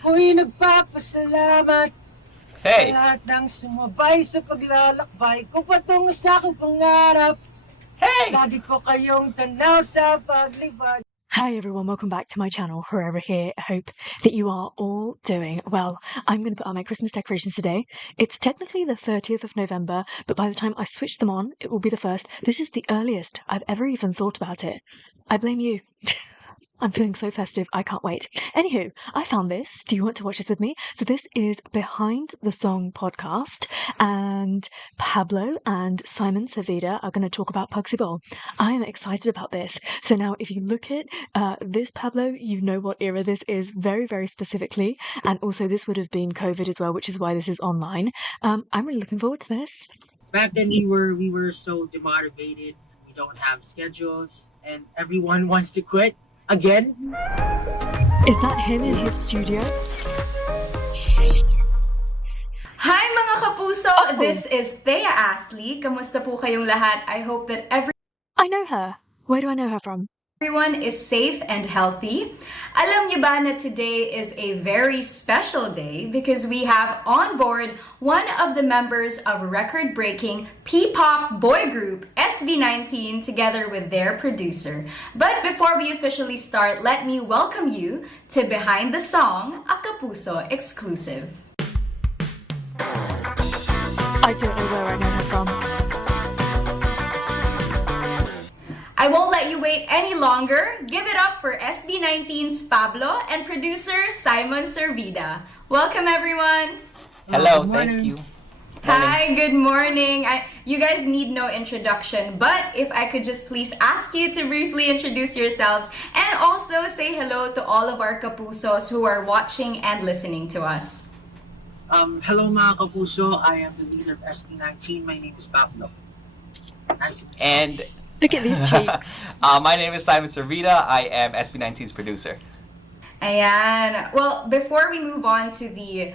Ako'y nagpapasalamat sa Hey! lahat ng sumabay sa paglalakbay ko patungo sa aking pangarap. Hey! Lagi ko kayong tanaw sa paglipad. Hi everyone, welcome back to my channel. Whoever here, I hope that you are all doing well. I'm going to put on my Christmas decorations today. It's technically the 30th of November, but by the time I switch them on, it will be the 1st. This is the earliest I've ever even thought about it. I blame you. I'm feeling so festive, I can't wait. Anywho, I found this. Do you want to watch this with me? So this is Behind the Song podcast, and Pablo and Simon Servida are going to talk about Pagsibol. I am excited about this. So now if you look at this, Pablo, you know what era this is very, very specifically. And also this would have been COVID as well, which is why this is online. I'm really looking forward to this. Back then we were so demotivated. We don't have schedules and everyone wants to quit again. Is that him in his studio? Hi mga kapuso! This is Thea Astley. Kamusta po kayong lahat? I hope that I know her. Where do I know her from? everyone is safe and healthy. Alam niyo ba na today is a very special day because we have on board one of the members of record-breaking P-pop boy group SB19 together with their producer. But before we officially start, let me welcome you to Behind the Song, a Kapuso exclusive. I don't know where I know her from. I won't let you wait any longer. Give it up for SB19's Pablo and producer Simon Servida. Welcome everyone. Hello, Good thank morning. you. Hi, good morning. You guys need no introduction, but if I could just please ask you to briefly introduce yourselves and also say hello to all of our kapusos who are watching and listening to us. Hello mga kapuso, I am the leader of SB19. My name is Pablo. Nice to meet you. And Look at these cheeks. my name is Simon Servida. I am SB19's producer. Ayan. Well, before we move on to the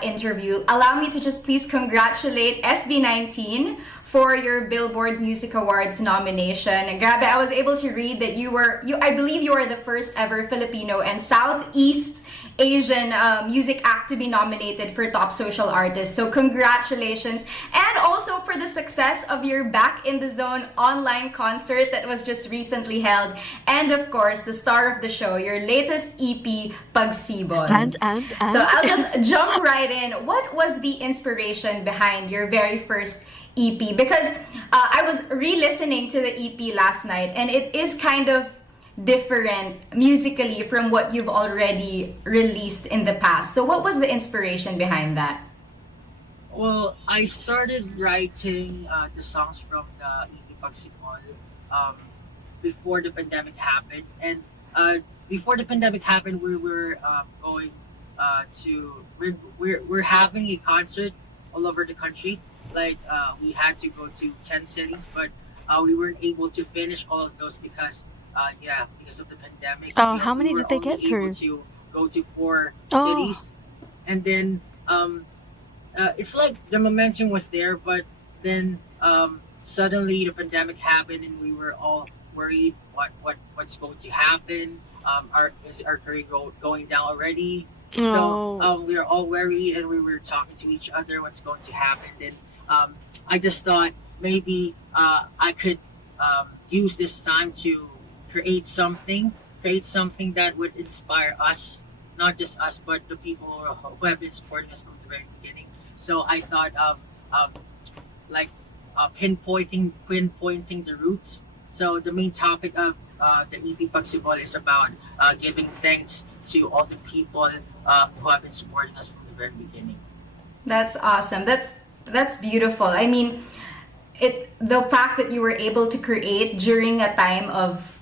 interview, allow me to just please congratulate SB19 for your Billboard Music Awards nomination. Grabe, I was able to read that I believe you are the first ever Filipino and Southeast Asian music act to be nominated for Top Social Artist. So congratulations. And also for the success of your Back in the Zone online concert that was just recently held. And of course, the star of the show, your latest EP, Pagsibol. And. So I'll just jump right in. What was the inspiration behind your very first EP? Because I was re-listening to the EP last night and it is kind of different musically from what you've already released in the past. So what was the inspiration behind that? Well, I started writing the songs from the EP Pagsibol before the pandemic happened. And before the pandemic happened, we were going we're having a concert all over the country. Like we had to go to 10 cities, but we weren't able to finish all of those because of the pandemic. Oh, how many we did they were get only through? able to go to 4 Oh. cities, and then it's like the momentum was there, but then suddenly the pandemic happened, and we were all worried what's going to happen. Is our career going down already? Oh. So we were all worried, and we were talking to each other what's going to happen. Then I just thought maybe I could use this time to create something that would inspire us, not just us, but the people who have been supporting us from the very beginning. So I thought of pinpointing the roots. So the main topic of the EP Pagsibol is about giving thanks to all the people who have been supporting us from the very beginning. That's awesome. That's beautiful. I mean, the fact that you were able to create during a time of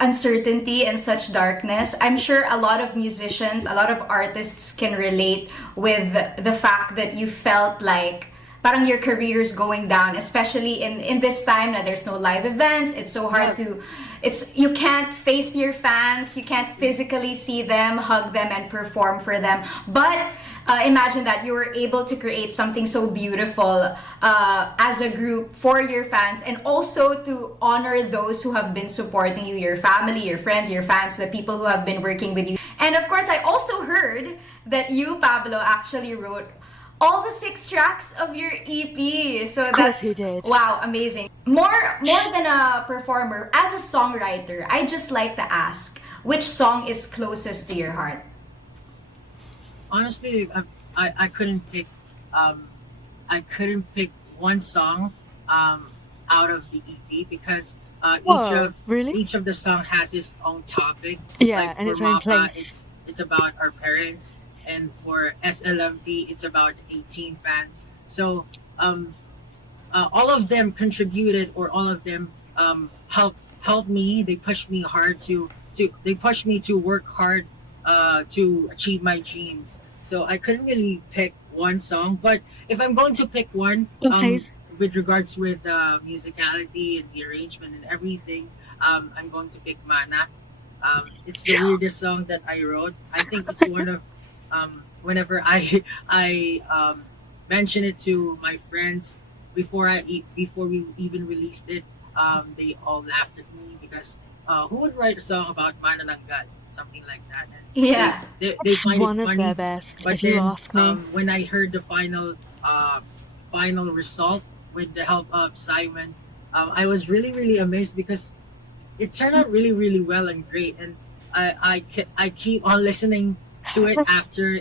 uncertainty and such darkness, I'm sure a lot of musicians, a lot of artists can relate with the fact that you felt like parang your career is going down, especially in this time na there's no live events. It's so hard you can't face your fans, you can't physically see them, hug them, and perform for them. But imagine that you were able to create something so beautiful as a group for your fans, and also to honor those who have been supporting you, your family, your friends, your fans, the people who have been working with you. And of course, I also heard that you, Pablo, actually wrote all the 6 tracks of your EP. So Of course that's he did. wow, amazing. More than a performer, as a songwriter, I just like to ask, which song is closest to your heart? Honestly, I couldn't pick um, I couldn't pick one song um, out of the EP because Whoa, really? each of the song has its own topic. Yeah, Like and for its own Mapa, place. it's about our parents, and for SLMT, it's about 18 fans. So um, all of them contributed, or all of them helped me. They pushed me hard to they pushed me to work hard to achieve my dreams. So I couldn't really pick one song, but if I'm going to pick one, One place. with regards with musicality and the arrangement and everything, I'm going to pick Mana. It's the weirdest song that I wrote. I think it's one of whenever I mention it to my friends before we even released it, they all laughed at me because who would write a song about manananggal, something like that? And Yeah. they It's find one it of funny. their best, But if you then ask me. when I heard the final result with the help of Simon, I was really amazed because it turned out really well and great, and I keep on listening to it after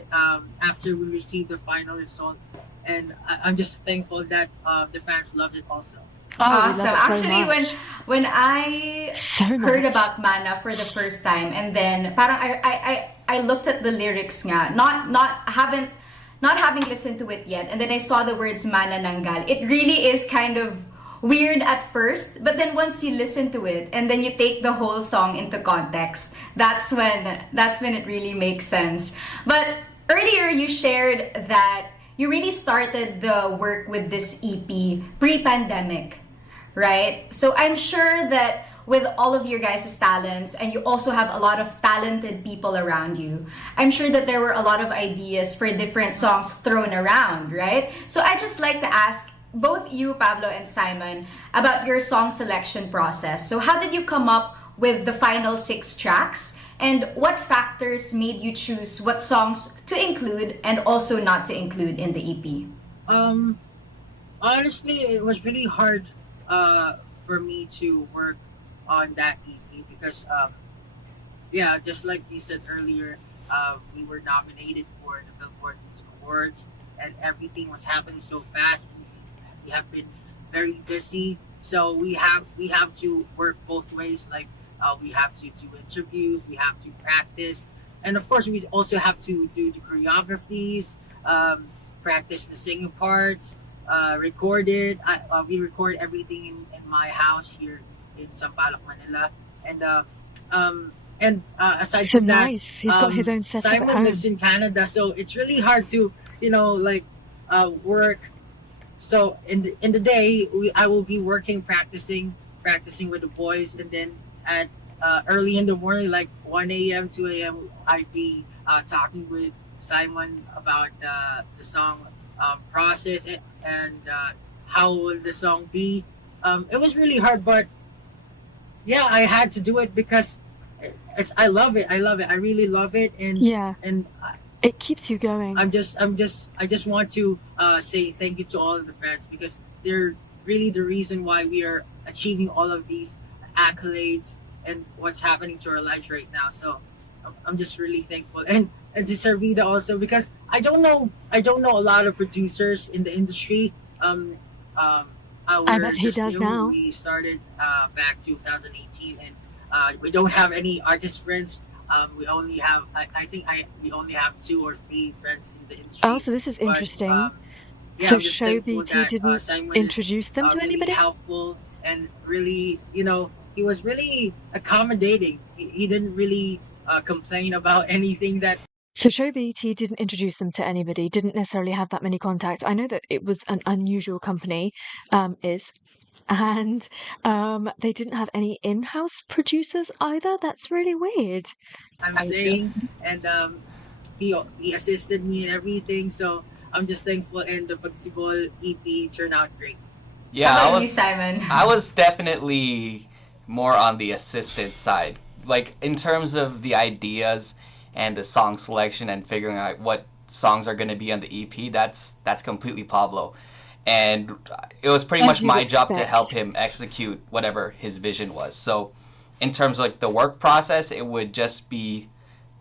we received the final result, and I'm just thankful that the fans loved it also. Oh, we Awesome. love it so Actually, much. when I So heard much. about Mana for the first time, and then parang I looked at the lyrics nga, not having listened to it yet, and then I saw the words Mana Nanggal. It really is kind of weird at first, but then once you listen to it and then you take the whole song into context, that's when it really makes sense. But earlier you shared that you really started the work with this EP pre-pandemic, right? So I'm sure that with all of your guys' talents, and you also have a lot of talented people around you, I'm sure that there were a lot of ideas for different songs thrown around, right? So I just like to ask both you, Pablo and Simon, about your song selection process. So how did you come up with the final 6 tracks? And what factors made you choose what songs to include and also not to include in the EP? Um, Honestly, it was really hard for me to work on that EP because yeah, just like you said earlier, we were nominated for the Billboard Music Awards, and everything was happening so fast. And we have been very busy, so we have to work both ways. Like we have to do interviews, we have to practice, and of course, we also have to do the choreographies, practice the singing parts, record it. We record everything in my house here in Sampaloc, Manila, and aside So from that, nice. He's got his own setup at Simon home. lives in Canada, so it's really hard to like work. So in the day, I will be working, practicing with the boys, and then at early in the morning, like 1 a.m., 2 a.m., I'd be talking with Simon about the song process, and how will the song be. It was really hard, but yeah, I had to do it because I love it. I love it. I really love it, Yeah, and it keeps you going. I just want to say thank you to all of the fans because they're really the reason why we are achieving all of these accolades and what's happening to our lives right now. So I'm just really thankful, and to Servida also because I don't know a lot of producers in the industry. I We're bet he just does new. now. We started back 2018, and we don't have any artist friends. We only have we only have 2 or 3 friends in the industry. Oh, so this is But interesting. yeah, So I'm just Show thankful BT that didn't Simon is introduce them to really anybody? helpful and really, he was really accommodating. He didn't really complain about anything that. So Show BT didn't introduce them to anybody, didn't necessarily have that many contacts. I know that it was an unusual company, and they didn't have any in-house producers either. That's really weird. I'm I see. saying, and he assisted me and everything. So I'm just thankful, and the Pagsibol EP turned out great. Yeah, How I about you, was Simon? I was definitely more on the assistant side. Like in terms of the ideas and the song selection and figuring out what songs are going to be on the EP, that's completely Pablo. And it was pretty As much you'd my job to expect. help him execute whatever his vision was. So in terms of like the work process, it would just be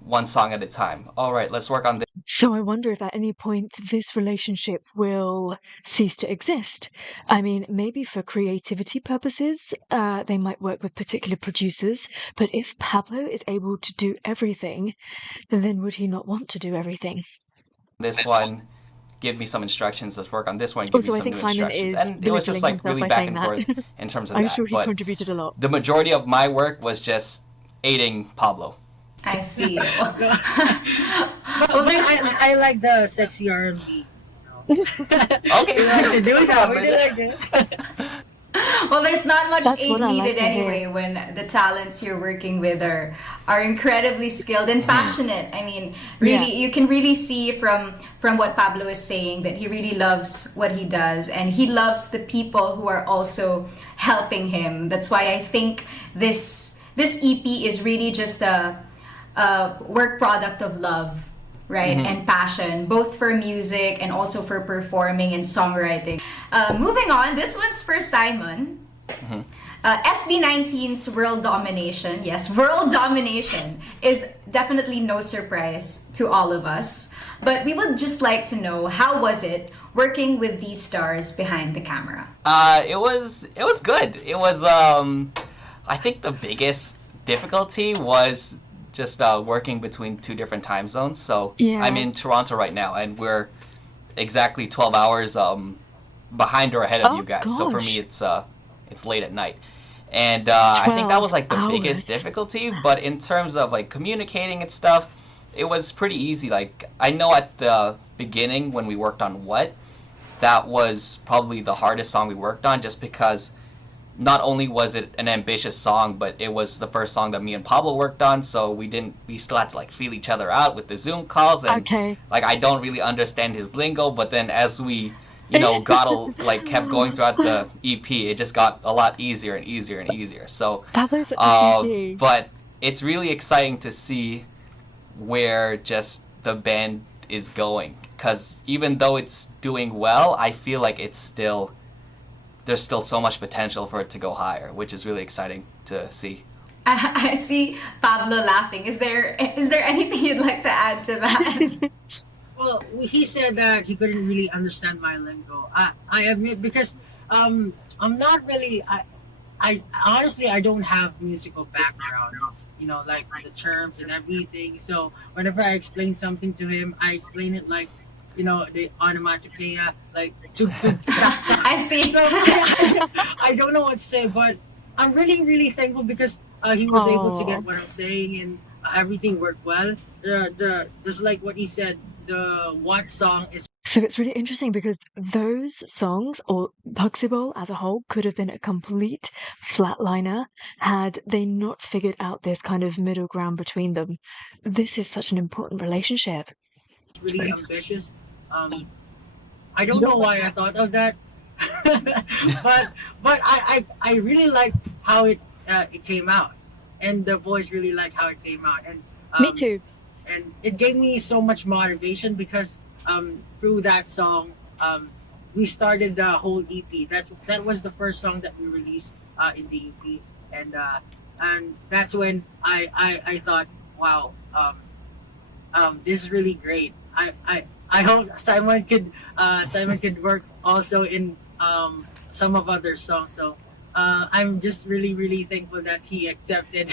one song at a time. All right, let's work on this. So I wonder if at any point this relationship will cease to exist. I mean, maybe for creativity purposes, they might work with particular producers, but if Pablo is able to do everything, then would he not want to do everything? This one, give me some instructions. Let's work on this one. Give me Also, I some think new Simon instructions. is And it was just belittling like himself really by back saying and forth that. in terms of I'm that. sure he But contributed a lot. the majority of my work was just aiding Pablo. I see. But, Well, there's I like the sexy R&B. Okay, We like to do that. We do like it. well, there's not much That's aid what I like needed to hear. anyway when the talents you're working with are incredibly skilled and passionate. I mean, really, you can really see from what Pablo is saying that he really loves what he does, and he loves the people who are also helping him. That's why I think this EP is really just a work product of love, right? And passion, both for music and also for performing and songwriting. Moving on, this one's for Simon. SB19's world domination, yes, world domination is definitely no surprise to all of us. But we would just like to know, how was it working with these stars behind the camera? It was good. It was I think the biggest difficulty was just working between two different time zones. So Yeah. I'm in Toronto right now, and we're exactly 12 hours behind or ahead of Oh, you guys. So for gosh. me, it's late at night, and I think that 12 was like the biggest hours. difficulty. But in terms of like communicating and stuff, it was pretty easy. Like I know at the beginning when we worked on What, that was probably the hardest song we worked on, just because not only was it an ambitious song, but it was the first song that me and Pablo worked on, so we still had to like feel each other out with the Zoom calls, and Okay. like I don't really understand his lingo, but then as we kept going throughout the EP, it just got a lot easier and easier and easier. So Pablo's such a cutie. but it's really exciting to see where just the band is going, because even though it's doing well, I feel like there's still so much potential for it to go higher, which is really exciting to see. I see Pablo laughing. Is there anything you'd like to add to that? Well, he said that he couldn't really understand my lingo. I admit, because I'm not really. I honestly, I don't have musical background. Like the terms and everything. So whenever I explain something to him, I explain it like, the onomatopoeia, like to I see. So I don't know what to say, but I'm really, really thankful because he was able to Aw. get what I'm saying, and everything worked well. Just like what he said, the What song is So it's really interesting because those songs, or Pagsibol as a whole, could have been a complete flatliner had they not figured out this kind of middle ground between them. This is such an important relationship. really ambitious. I don't know why I thought of that, but I really like how it came out, and the boys really like how it came out, and Me too. and it gave me so much motivation because through that song we started the whole EP. That was the first song that we released in the EP, and that's when I thought, wow, this is really great. I hope Simon could work also in some of other songs. So I'm just really, really thankful that he accepted.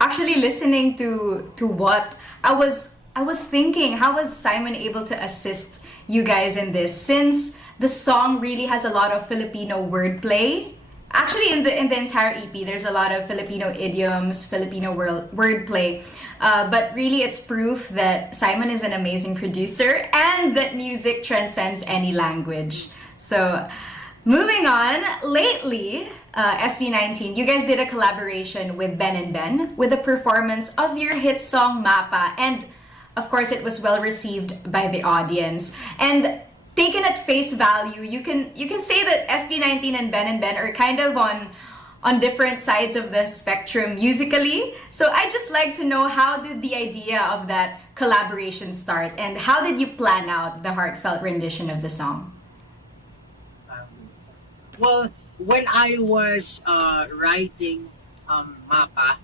Actually, listening to What, I was thinking, how was Simon able to assist you guys in this, since the song really has a lot of Filipino wordplay. Actually, in the entire EP, there's a lot of Filipino idioms, Filipino wordplay. But really, it's proof that Simon is an amazing producer and that music transcends any language. So, moving on, lately, SB19, you guys did a collaboration with Ben&Ben with a performance of your hit song Mapa, and of course, it was well received by the audience. And taken at face value, you can say that SB19 and Ben&Ben are kind of on different sides of the spectrum musically. So I just like to know, how did the idea of that collaboration start, and how did you plan out the heartfelt rendition of the song? Um, well, when I was writing Mapa,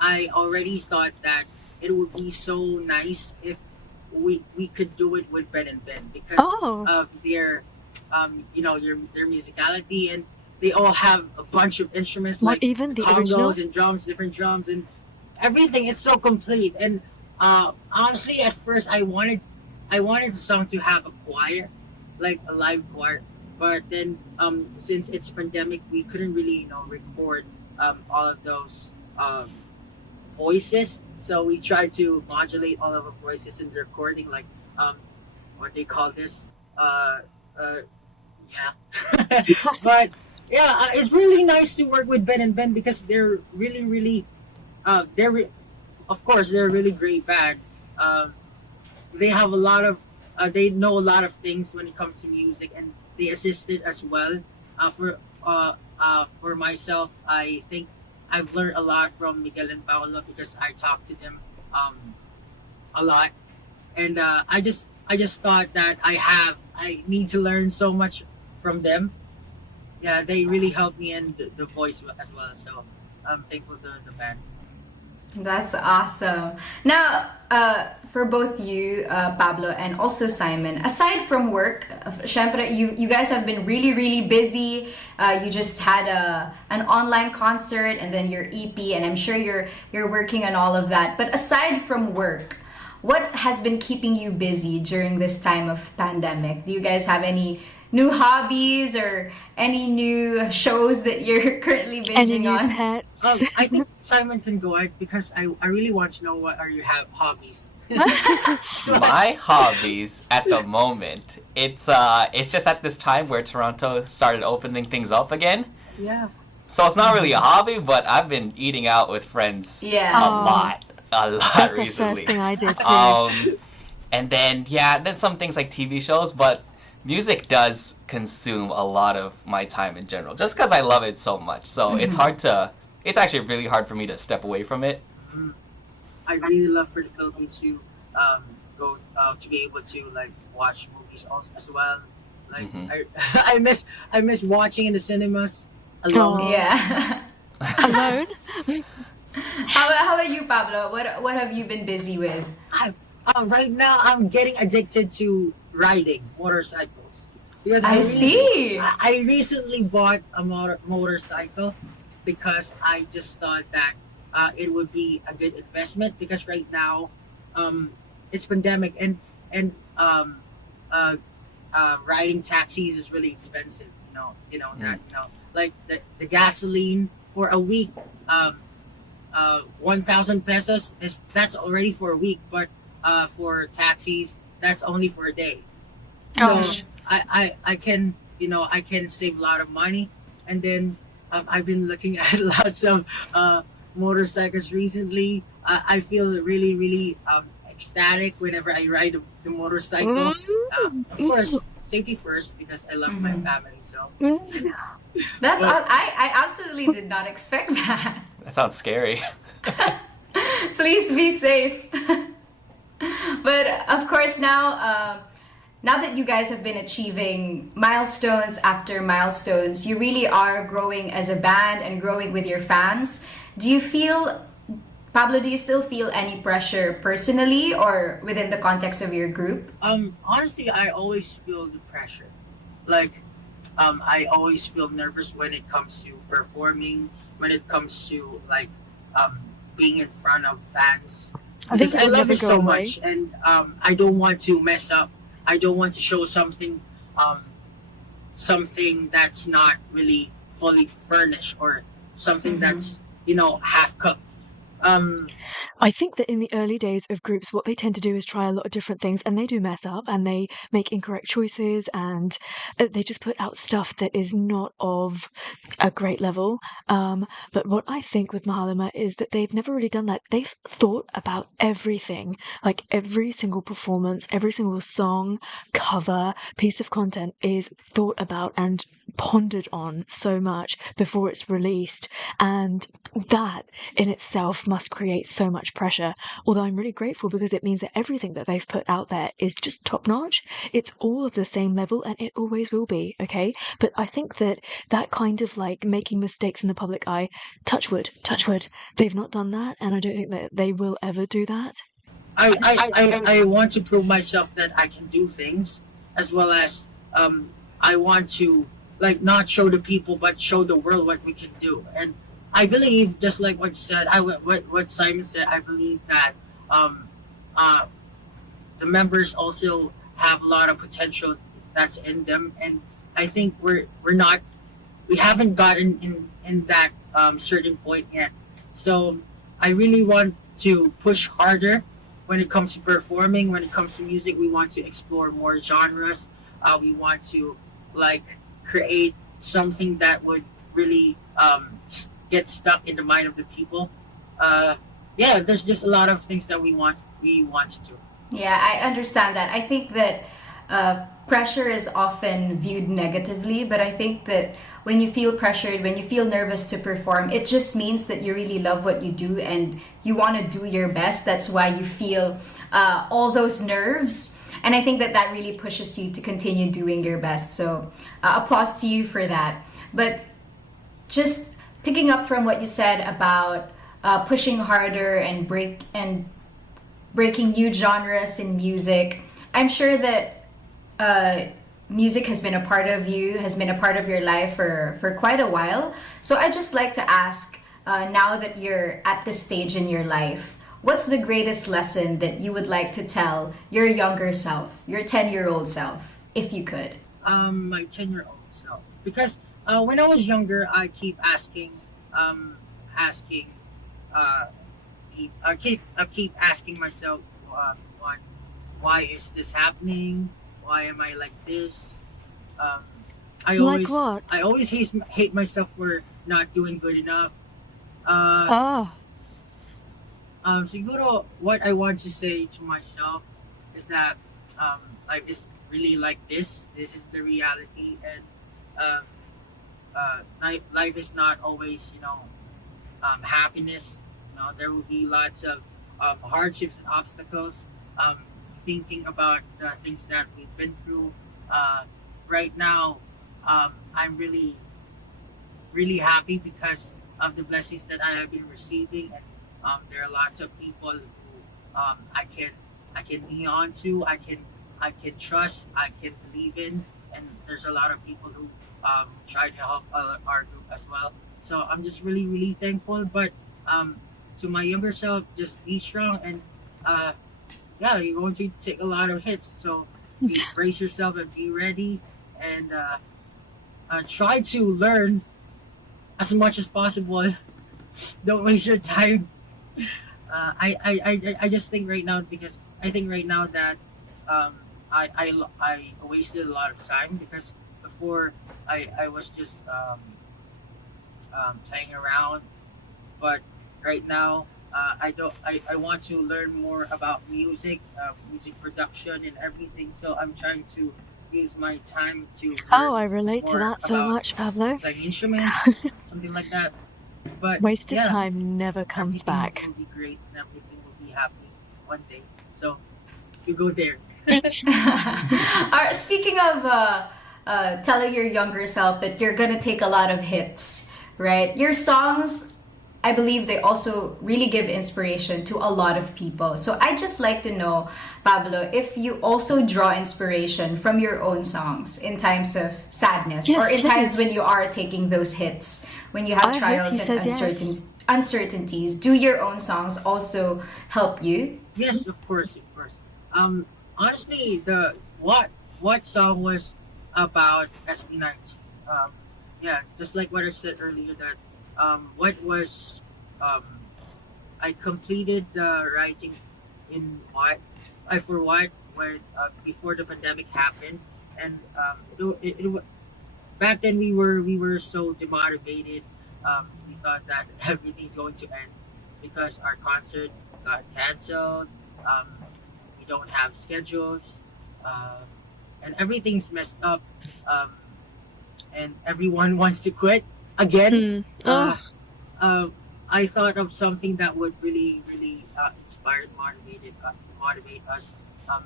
I already thought that it would be so nice if we could do it with Ben&Ben because Oh, of their their musicality, and they all have a bunch of instruments not like even the original? congos and drums, different drums and everything. It's so complete. And honestly, at first I wanted the song to have a choir, like a live choir. But then since it's pandemic, we couldn't really record all of those voices. So we tried to modulate all of our voices in the recording, like what they call this, uh, uh, yeah. But yeah, it's really nice to work with Ben&Ben because they're really, really, of course, they're a really great band. Um, they have a lot of, they know a lot of things when it comes to music, and they assisted as well. For myself, I think I've learned a lot from Miguel and Paolo because I talk to them a lot, and I just thought that I need to learn so much from them. Yeah, they really helped me in the voice as well. So I'm thankful to the band. That's awesome. Now, for both you, Pablo, and also Simon, aside from work, syempre, you guys have been really, really busy. You just had an online concert and then your EP, and I'm sure you're working on all of that. But aside from work, what has been keeping you busy during this time of pandemic? Do you guys have any new hobbies or any new shows that you're currently Any binging new on? pets? I think Simon can go ahead because I really want to know what are your hobbies. So, My hobbies at the moment, it's just at this time where Toronto started opening things up again. yeah. So it's not really a hobby, but I've been eating out with friends Yeah. a Oh, lot that's the first recently. thing I did too. And then some things like TV shows, but music does consume a lot of my time in general, just because I love it so much. So it's actually really hard for me to step away from it. Mm. I really love for the Philippines to go to be able to like watch movies also as well. Like Mhm. I miss watching in the cinemas alone. Oh. Yeah. Alone? How about you, Pablo? What have you been busy with? Right now I'm getting addicted to riding motorcycles because I see. I recently bought a motorcycle because I just thought that it would be a good investment because right now it's pandemic and riding taxis is really expensive. That like the gasoline for a week 1,000 pesos is that's already for a week, but for taxis that's only for a day. So Gosh. I can I can save a lot of money, and then I've been looking at lots of motorcycles recently. I feel really really ecstatic whenever I ride the motorcycle. Of course, safety first because I love my Mhm. family. So That's Well- all. I absolutely did not expect that. That sounds scary. Please be safe. But of course, now that you guys have been achieving milestones after milestones, you really are growing as a band and growing with your fans. Do you feel, Pablo, do you still feel any pressure personally or within the context of your group? honestly, I always feel the pressure. Like I always feel nervous when it comes to performing, when it comes to like being in front of fans. I think Because I it'll love never it go so away. much, and I don't want to mess up. I don't want to show something that's not really fully furnished or something Mhm. that's half cooked. Um, I think that in the early days of groups, what they tend to do is try a lot of different things, and they do mess up and they make incorrect choices, and they just put out stuff that is not of a great level. But what I think with Mahalima is that they've never really done that. They've thought about everything, like every single performance, every single song, cover, piece of content is thought about and pondered on so much before it's released. And that in itself must create so much pressure. Although I'm really grateful because it means that everything that they've put out there is just top notch. It's all of the same level and it always will be, okay? But I think that that kind of like making mistakes in the public eye, touch wood, they've not done that, and I don't think that they will ever do that. I want to prove myself that I can do things, as well as I want to like not show the people but show the world what we can do. And I believe, just like what you said, what Simon said, I believe that um, uh, the members also have a lot of potential that's in them, and I think we haven't gotten in that certain point yet. So I really want to push harder when it comes to performing. When it comes to music, we want to explore more genres. We want to like create something that would really get stuck in the mind of the people. Yeah, there's just a lot of things that we want to do. Yeah, I understand that. I think that pressure is often viewed negatively, but I think that when you feel pressured, when you feel nervous to perform, it just means that you really love what you do and you want to do your best. That's why you feel all those nerves. And I think that that really pushes you to continue doing your best. So applause to you for that. But just picking up from what you said about pushing harder and breaking new genres in music, I'm sure that music has been a part of you, has been a part of your life for quite a while. So I just like to ask, now that you're at this stage in your life, what's the greatest lesson that you would like to tell your younger self, your 10-year-old self, if you could? My 10-year-old self, because when I was younger, I keep asking, uh, I keep asking myself, one, why is this happening? Why am I like this? Um, I Like always what? I always hate myself for not doing good enough. Uh, Oh, Siguro, what I want to say to myself is that life is really like this. This is the reality, and um, life is not always, happiness. There will be lots of hardships and obstacles. Um, Thinking about the things that we've been through uh, right now, I'm really, really happy because of the blessings that I have been receiving, and there are lots of people who I can lean on to, I can trust, I can believe in, and there's a lot of people who try to help our group as well. So I'm just really, really thankful. But to my younger self, just be strong, and uh, yeah, you're going to take a lot of hits. So brace yourself and be ready, and try to learn as much as possible. Don't waste your time. I just think right now, because I think right now that I wasted a lot of time, because before I was just playing around, but right now I want to learn more about music production and everything. So I'm trying to use my time to oh, learn I relate to more that so about much, Pablo. playing instruments, something like that. But Wasted yeah, time never comes everything back. will be great and everything will be happening one day. So you go there. Speaking of telling your younger self that you're gonna take a lot of hits, right? Your songs, I believe they also really give inspiration to a lot of people. So I just like to know, Pablo, if you also draw inspiration from your own songs in times of sadness, Yes, or in times please. when you are taking those hits, when you have I hope trials he and says yes. uncertainties. Do your own songs also help you? Yes, of course, of course. Um, Honestly, the what song was about SB19. Yeah, just like what I said earlier, that what was um I completed the writing in what I for what when before the pandemic happened, and back then we were so demotivated. We thought that everything's going to end because our concert got canceled. Um, we don't have schedules, um, and everything's messed up. Um, and everyone wants to quit again. Hmm. Uh, Oh, uh, I thought of something that would really inspire, motivate us, um,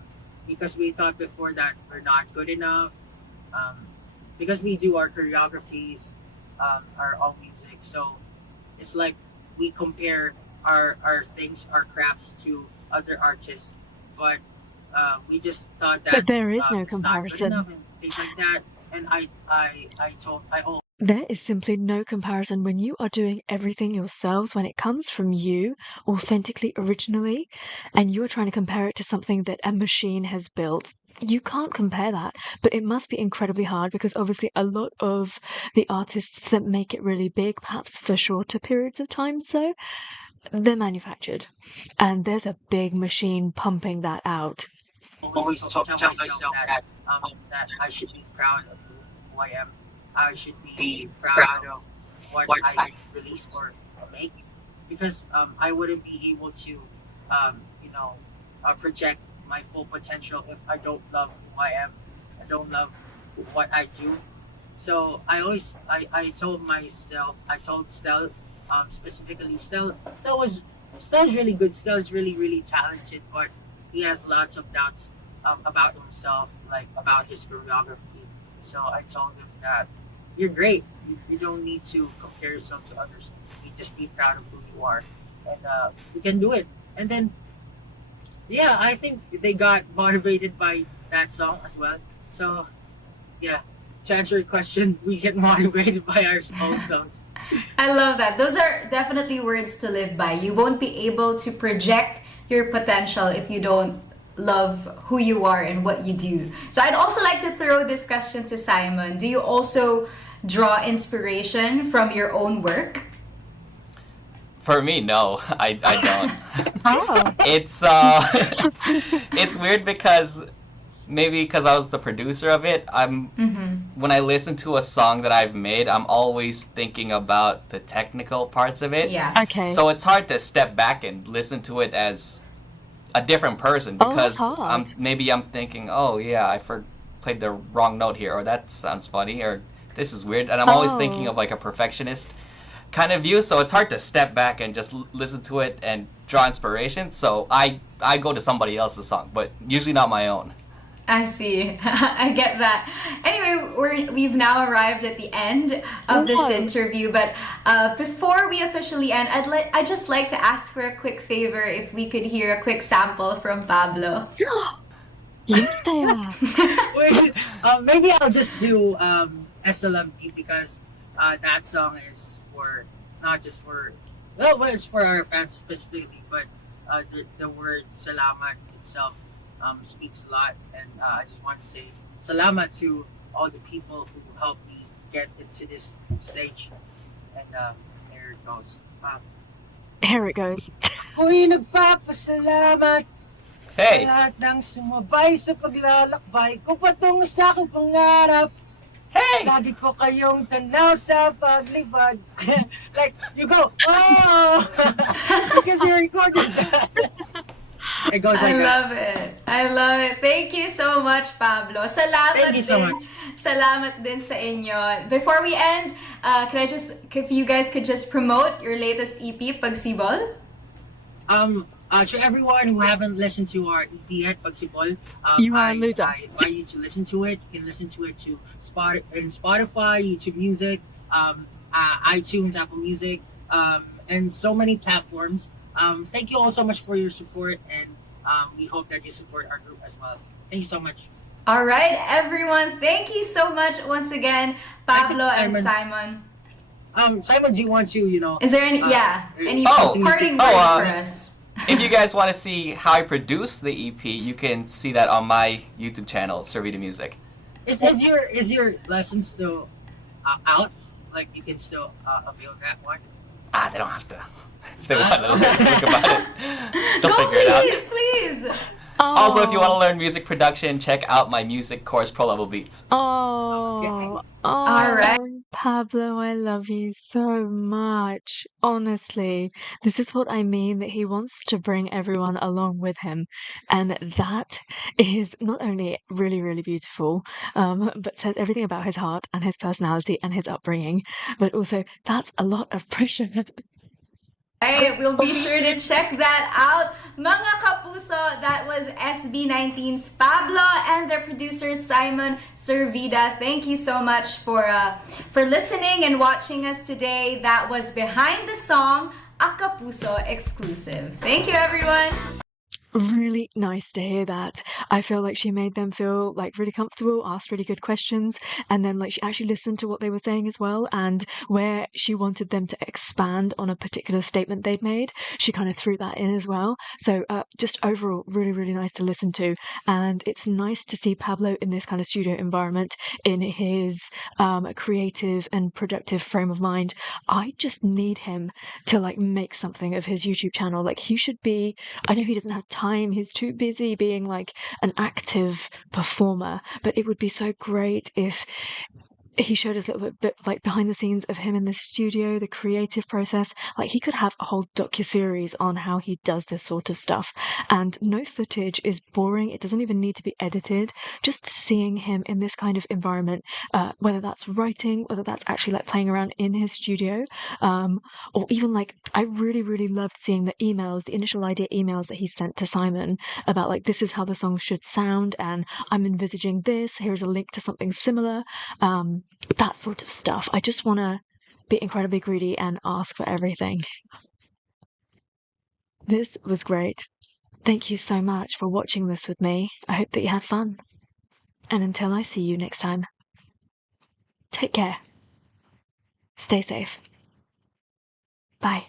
because we thought before that we're not good enough, um, because we do our choreographies, our own music. So it's like we compare our things, our crafts to other artists, but we just thought that but there is no it's not good enough comparison. and things like that. And I told I always There is simply no comparison when you are doing everything yourselves, when it comes from you, authentically, originally, and you're trying to compare it to something that a machine has built. You can't compare that, but it must be incredibly hard because obviously a lot of the artists that make it really big, perhaps for shorter periods of time, so they're manufactured, and there's a big machine pumping that out. tell myself that I should be proud of who I am. I should be proud of what I release or make, because I wouldn't be able to you know project my full potential if I don't love who I am. I don't love what I do. So I told myself, I told Stel, specifically Stel's really good. Stel's really talented, but he has lots of doubts about himself, like about his choreography. So I told him that you're great. You don't need to compare yourself to others. You just be proud of who you are, and you can do it. And then yeah, I think they got motivated by that song as well. So yeah, to answer your question, we get motivated by our own songs. I love that. Those are definitely words to live by. You won't be able to project your potential if you don't love who you are and what you do. So I'd also like to throw this question to Simon. Do you also draw inspiration from your own work? For me, no, I don't. Oh. It's it's weird because maybe because I was the producer of it, when I listen to a song that I've made, I'm always thinking about the technical parts of it. Yeah. Okay. So it's hard to step back and listen to it as a different person Oh, that's because hard. maybe I'm thinking, oh yeah, played the wrong note here, or that sounds funny, or this is weird, and I'm always thinking Oh. of like a perfectionist kind of view. So it's hard to step back and just listen to it and draw inspiration. So I go to somebody else's song, but usually not my own. I see. I get that. Anyway, we've now arrived at the end of this Wow. interview, but before we officially end, I'd just like to ask for a quick favor if we could hear a quick sample from Pablo. Yes, they are. Wait, maybe I'll just do SLMD, because that song is for not just for well, it's for our fans specifically, but the word salamat itself speaks a lot, and I just want to say salamat to all the people who helped me get into this stage, and there it goes. Here it goes. Ako'y nagpapasalamat sa Hey, lahat ng sumabay sa paglalakbay ko patungo sa aking pangarap. hey! Lagi ko kayong tanaw sa paglipad. Like, you go, oh! Because you recorded that. It goes I like that. love it. I love it. Thank you so much, Pablo. Salamat Thank you so din. much. Salamat din sa inyo. Before we end, if you guys could just promote your latest EP, Pagsibol? To everyone who haven't listened to our EP yet, Pagsibol, You are a loser. I invite you to listen to it. You can listen to it to Spotify, YouTube Music, iTunes, Apple Music, and so many platforms. Thank you all so much for your support, and we hope that you support our group as well. Thank you so much. All right, everyone. Thank you so much once again, Pablo and Simon. Simon, do you want to, Is there any any Oh. parting Oh, words for us? If you guys want to see how I produced the EP, you can see that on my YouTube channel, Servida Music. Is your lesson still out? Like, you can still avail that one? They don't have to. If they want to think about it, they'll Go, figure it out. please. Also, if you want to learn music production, check out my music course, Pro Level Beats. Oh, All right. Pablo, I love you so much. Honestly, this is what I mean, that he wants to bring everyone along with him. And that is not only really, really beautiful, but says everything about his heart and his personality and his upbringing, but also that's a lot of pressure. I will be sure to check that out. Mga kapuso, that was SB19's Pablo and their producer Simon Servida. Thank you so much for listening and watching us today. That was Behind the Song, a Kapuso exclusive. Thank you, everyone. Really nice to hear that. I feel like she made them feel like really comfortable, asked really good questions, and then like she actually listened to what they were saying as well, and where she wanted them to expand on a particular statement they'd made, she kind of threw that in as well. So just overall really, really nice to listen to. And it's nice to see Pablo in this kind of studio environment, in his creative and productive frame of mind. I just need him to like make something of his YouTube channel. Like he should be, I know he doesn't have time, he's too busy being like an active performer, but it would be so great if he showed us a little bit like behind the scenes of him in the studio, the creative process. Like he could have a whole docuseries on how he does this sort of stuff. And no footage is boring. It doesn't even need to be edited. Just seeing him in this kind of environment, whether that's writing, whether that's actually like playing around in his studio, or even like I really, really loved seeing the emails, the initial idea emails that he sent to Simon about like this is how the song should sound, and I'm envisaging this. Here's a link to something similar. That sort of stuff. I just want to be incredibly greedy and ask for everything. This was great. Thank you so much for watching this with me. I hope that you had fun. And until I see you next time, take care. Stay safe. Bye.